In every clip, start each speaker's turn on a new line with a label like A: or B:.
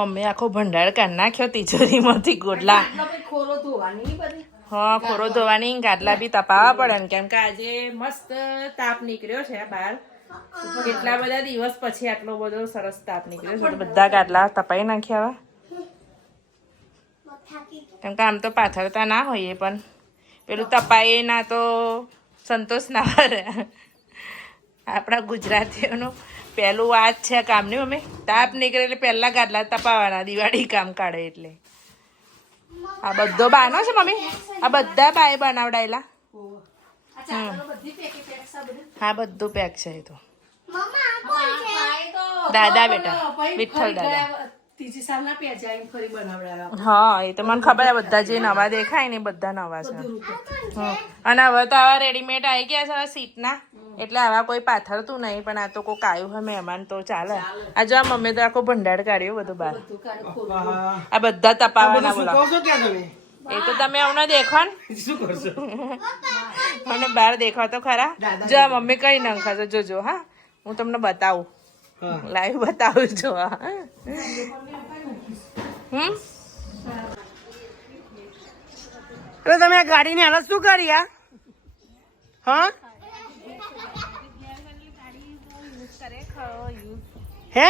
A: Mummy આખો ભંડાર કાઢ નાખ્યો તિજોરીમાંથી
B: ખોરો
A: હા ખોરો ધોવાની ગાદલા બી તપાવવા પડે ને કેમ કે આજે મસ્ત તાપ નીકળ્યો છે બહાર. કેટલા બધા દિવસ પછી આટલો બધો સરસ તાપ નીકળ્યો છે. બધા ગાદલા તપાઈ નાખ્યા કેમ કે આમ તો પાથરતા ના હોઈએ પણ પેલું તપાઈએ ના તો સંતોષ ના કરે આપણા ગુજરાતીઓનું પહેલું આ જ છે કામની મમ્મી. તાપ નીકળે એટલે પહેલા ગાદલા તપાવવાના દિવાળી કામ કાઢે એટલે. આ બધો બાનો છે મમ્મી. આ બધા બાએ બનાવડાયેલા. હા બધું પેક છે એ તો. દાદા બેટા વિઠ્ઠલ દાદા.
B: ત્રીજી સાલના પેજા એમ ફરી બનાવડાવ્યા
A: હા એ તો મને ખબર છે બધા જે નવા દેખાય ને બધા નવા છે. અને હવે તો આવા રેડીમેડ આવી ગયા છે હવે સીટના. એટલે આવા કોઈ પાથરતું નહીં પણ આ તો કોઈક આવ્યું હોય મહેમાન તો ચાલે. આ જો આ મમ્મી તો આખો ભંડાર કાઢ્યો બધું બહાર. આ બધા તપાવવાના બોલા.
C: ક્યાં
A: એ તો તમે હમણાં દેખો ને.
C: શું કરશો
A: મને બહાર દેખો તો ખરા. જો મમ્મી કઈ નંખાશો જોજો હા. હું તમને બતાવું. લાઈવ બતાવું જો આ. હમ?
C: એટલે તમે આ ગાડીની હાલત શું કરી આ? હા? હે?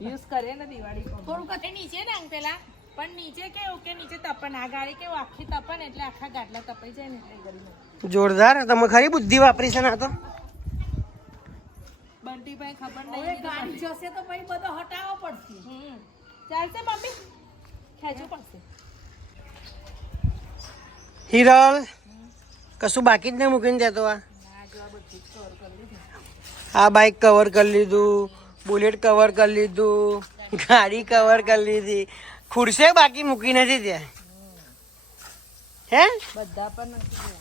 A: યુઝ કરે ને દિવાળી થોડું કથે નીચે ને પેલા પણ નીચે કેવું કે નીચે તપન આ ગાડી કેવું આખી તપન એટલે આખા ગાટલા તપાઈ જાય ને એટલે
C: જોરદાર. તમે ખરી બુદ્ધિ વાપરી છે ના તો?
A: બંટીભાઈ ખબર નહીં ગાડી
B: જશે તો પછી બધો હટાવવો પડશે.
A: ચાલશે મમ્મી? ખેંચવું પડશે.
C: હિરલ કશું બાકી જ નહીં મૂકીને જતો આ. આ બાઇક કવર કરી લીધું. બુલેટ કવર કરી લીધું ગાડી કવર કરી લીધી. ખુરશે બાકી મૂકી નથી ત્યાં. હે?
A: બધા પણ નથી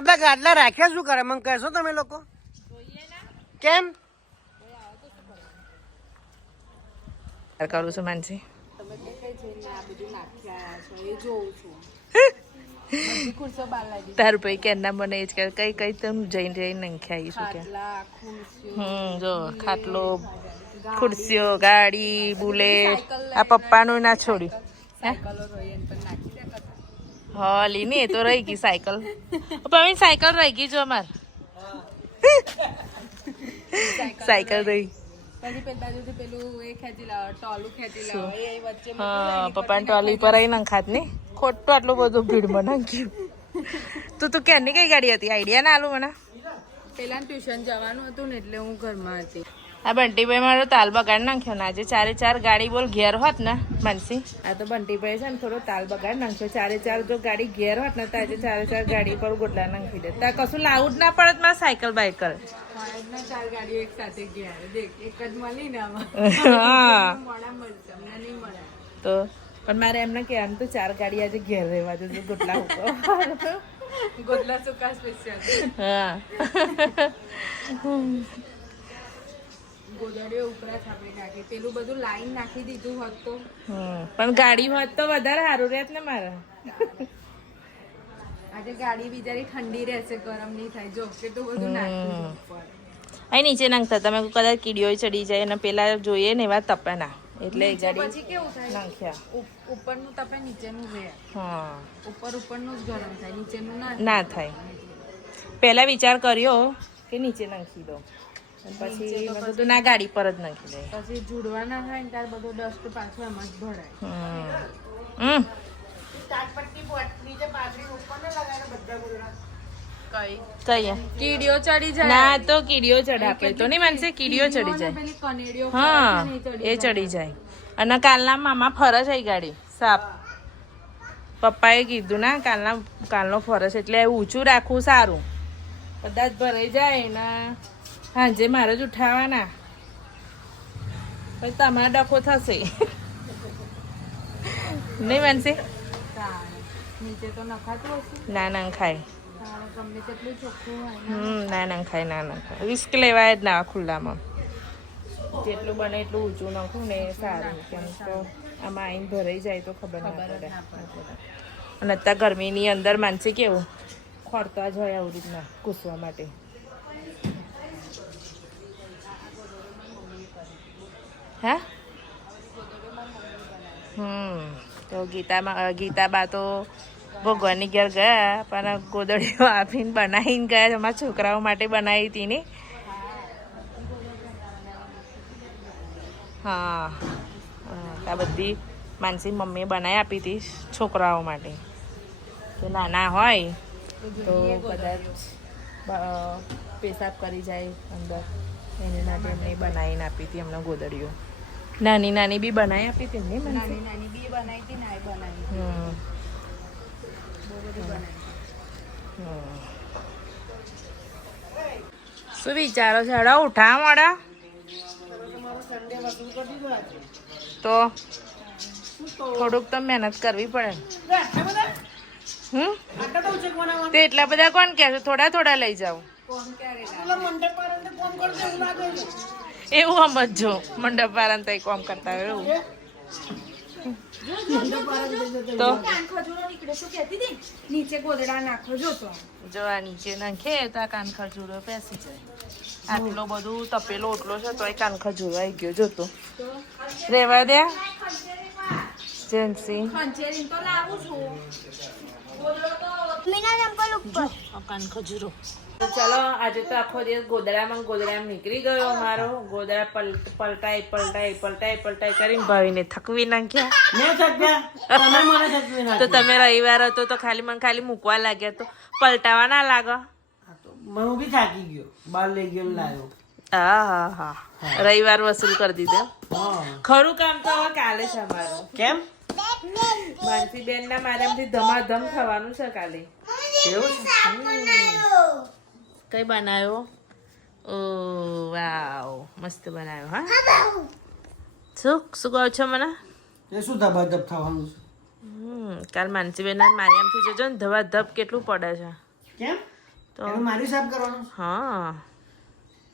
C: બધા ગાડલા રાખ્યા શું કરે? મને કહેશો તમે લોકો? કેમ?
A: કરું છું માનસી. તારું ભાઈ કે ના મને એ જ કહે કઈ કઈ તમે જઈને જઈને નંખ્યા આવીશું કે. હમ જો ખાટલો ખુરશીઓ ગાડી બુલેટ આ પપ્પાનું ના છોડ્યું. હે? લીની એ તો રહી ગઈ સાયકલ. પણ સાયકલ રહી ગઈ જો અમાર. સાયકલ રહી.
B: પછી પેલા બાજુથી પેલું એ ખેંચી લાવો ટોલું ખેંચી લાવો એ વચ્ચે
A: હા પપ્પાની ટોલી પર આવી નંખાત ને. ખોટું આટલું બધું ભીડમાં નાખ્યું. તું તું ક્યારની કઈ ગાડી હતી? આઈડિયા ના આલું મને.
B: પેલા ટ્યુશન જવાનું હતું ને એટલે હું ઘરમાં હતી.
A: આ બંટીભાઈ મારો તાલ બગાડ નાખ્યો ને આજે ચારે ચાર ગાડી બોલ ઘેર હોત ને માનસી. આ તો બંટીભાઈ છે ને થોડો તાલ બગાડ નાખ્યો. ચારે ચાર જો ગાડી ઘેર હોત ને તો આજે ચારે ચાર ગાડી પર ગોટલા નાખી દે. ત્યાં કશું લાવું જ ના પડતમાં સાયકલ
B: મળે
A: તો પણ મારે એમને કહેવાનું તો ચાર ગાડી આજે ઘેર રહેવા જશે ગોટલા ઉપર
B: ગોદલા સુકા સ્પેશિયલ
A: હા.
B: ગોદડીઓ ઉપરા છાપી નાખી. પેલું બધું લાઈન નાખી દીધું હોત તો.
A: પણ ગાડી હોત તો વધારે સારું રહેત ને મારે.
B: આજે ગાડી બિચારી ઠંડી રહેશે ગરમ નહીં થાય. જો કેટલું બધું નાખ્યું
A: અહીં નીચે નાખતા તમે કદાચ કીડીઓ ચડી જાય અને પેલા જોઈએ ને એવા તપે ના એટલે ગાડી
B: પછી કેવું થાય?
A: નાખ્યા.
B: ઉપ- ઉપરનું તપે નીચેનું રહે
A: હા.
B: ઉપર ઉપરનું જ ગરમ થાય. નીચેનું ના
A: ના થાય. પહેલા વિચાર કર્યો કે નીચે નાખી દો પછી મેં ના ગાડી પર જ નાખી દે.
B: પછી જુડવાના હોય ને ત્યારે બધો ડસ્ટ પાછો એમાં જ ભરાય.
A: હમ.
B: કીડીઓ ચડી જાય.
A: ના તો કીડીઓ ચડે આપણે તો નહીં માનશે કીડીઓ ચડી જાય. હા એ ચડી જાય. અને કાલના મામા ફરજ આવી ગાડી. સાપ. પપ્પાએ કીધું ના કાલના કાલનો ફરજ એટલે ઊંચું રાખવું સારું. કદાચ ભરાઈ જાય ને સાંજે મારે જ ઉઠાવવાના પછી તમારા ડખો થશે. નહીં માનસી? ના ના ખાય
B: ના
A: ના. ખાય ના ના ખાય રિસ્ક લેવાય જ ના ખુલ્લામાં. જેટલું બને એટલું ઊંચું નાખું ને સારું. કેમ તો આમાં આઈને ભરાઈ જાય તો ખબર ના પડે. અને અત્યારે ગરમીની અંદર માનસી કેવું? ખોરતા જ હોય આવી રીતના કૂસવા માટે. હે? હમ તો ગીતામાં ગીતા ગીતાબા તો ભગવાનની ઘેર ગયા પણ ગોદડીઓ આપીને બનાવીને ગયા અમારા છોકરાઓ માટે બનાવી હતી ને. હા, આ બધી માનસી મમ્મીએ બનાવી આપી હતી છોકરાઓ માટે. તો નાના હોય તો કદાચ પેશાબ કરી જાય અંદર. એને માટે એમને બનાવીને આપી હતી એમને ગોદડીઓ. નાની નાની બી બનાવી આપી હતી ને
B: નાની નાની બી બનાવી હતી નાય બનાવી બહુ બધી બનાવી
A: શું વિચારો છે? હડા ઉઠા મોડા. તો થોડુંક તો મહેનત કરવી પડે હમ? તે એટલા બધા કોણ કહે છે? થોડા થોડા લઈ જાઓ.
B: કોણ ક્યારે
A: એવું સમજો મંડપ વાળાને તઈ કોમ કરતા હોય એવું. તો?
B: નીચે ગોદડા નાખો
A: જો આ નીચે નાખે તો આ કાન ખજૂરો બેસી જાય. આટલો બધું તપેલો ઓટલો છે, તોય કાન ખજૂરો આવી ગયો જોતો
B: તો.
A: રેવા દે.
B: તો.
A: કાન ખજૂરો. તો ચલો આજે તો આખો દિવસ ગોદડામાં ગોદડામાં નીકળી ગયો મારો ગોદડા પલટાઈ પલટાઈ પલટાઈ પલટાઈ કરીને ભાવીને થકવી નાખ્યા.
C: તમે
A: તો તમે રવિવાર હતો તો ખાલી મને ખાલી મૂકવા લાગ્યા તો. પલટાવા ના લાગો?
C: હું બી થાકી ગયો. બહાર લઈ ગયો લાવ્યો
A: હા હા. હા. રવિવાર વસૂલ કરી દીધો. ખરું કામ તો હવે કાલે છે અમારું.
C: કેમ?
A: માનસી બેન ના મારામથી ધમાધમ થવાનું છે કાલે.
C: એવું?
A: કઈ બનાવ્યો ઓ વાવ. મસ્ત બનાવ્યો હા? શું? શું કહો છો મને?
C: એ શું ધબાધબ થવાનું છે?
A: હમ કાલ માનસી બેન મારી આમથી જજો ને ધબાધબ કેટલું પડે છે.
C: કેમ?
A: તો
C: મારી સાફ કરવાનું
A: હા.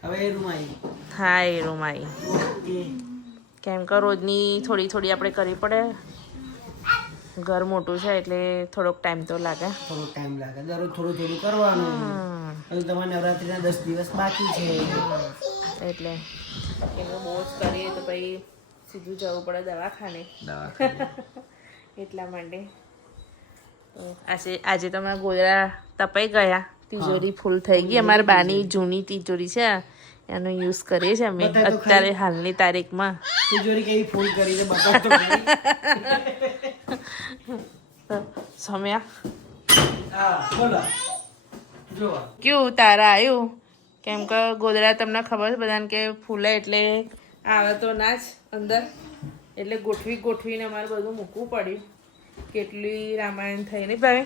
C: હવે એ રૂમ આવી
A: હા એ રૂમ
C: આવી
A: કેમ કે રોજની થોડી થોડી આપણે કરવી પડે. ઘર મોટું છે એટલે થોડોક ટાઈમ તો લાગે.
C: થોડો ટાઈમ લાગે. દરરોજ થોડું થોડું કરવાનું. હજુ તમારે નવરાત્રિના દસ દિવસ બાકી છે.
A: એટલે. એનું બહુ જ કરીએ તો પછી સીધું જવું પડે દવાખાને. એટલા માટે. આજે આજે તો અમારા ગોદરા તપાઈ ગયા. તિજોરી ફૂલ થઈ ગઈ. અમારે બાની જૂની તિજોરી છે. એનો યુઝ કરીએ છીએ અમે
C: તો
A: અત્યારે હાલની તારીખમાં.
C: તિજોરી કેવી ફૂલ કરી છે બતાવ
A: સમ્યા? કેવું તારા આવ્યું કેમ કે ગોદડા તમને ખબર છે બધાને કે ફૂલે એટલે આવે તો ના જ અંદર. એટલે ગોઠવી ગોઠવીને અમારે બધું મૂકવું પડ્યું. કેટલી રામાયણ થઈ ને ભાઈ?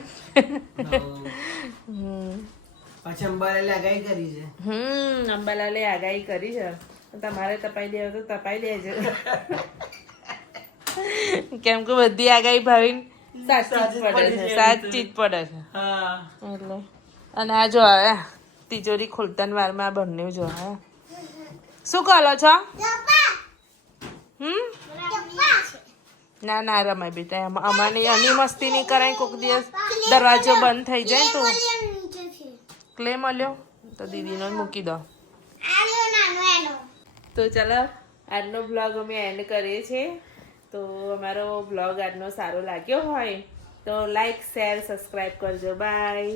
C: પછી અંબાલાલે આગાહી કરી છે.
A: હમ અંબાલાલે આગાહી કરી છે. તમારે તપાઈ દેવો તો તપાઈ દેજો. કેમ કે બધી આગાહી ભાવી સાચી જ પડે છે. સાચી જ પડે છે.
C: હા.
A: એટલે. અને આ જો હવે તિજોરી ખોલતા વારમાં આ બંને જો હવે. શું કરો છો? હમ? ના ના રમાય બેટા એમાં અમારે એની મસ્તી નહીં કરાય કોઈક દિવસ દરવાજો બંધ થઈ જાય તો. ક્લે મળ્યો તો દીદીનો મૂકી દો. તો ચાલો આજનો બ્લોગ અમે એન્ડ કરીએ છીએ. તો અમારો બ્લોગ આજનો સારો લાગ્યો હોય તો લાઈક શેર સબસ્ક્રાઈબ કરજો. બાય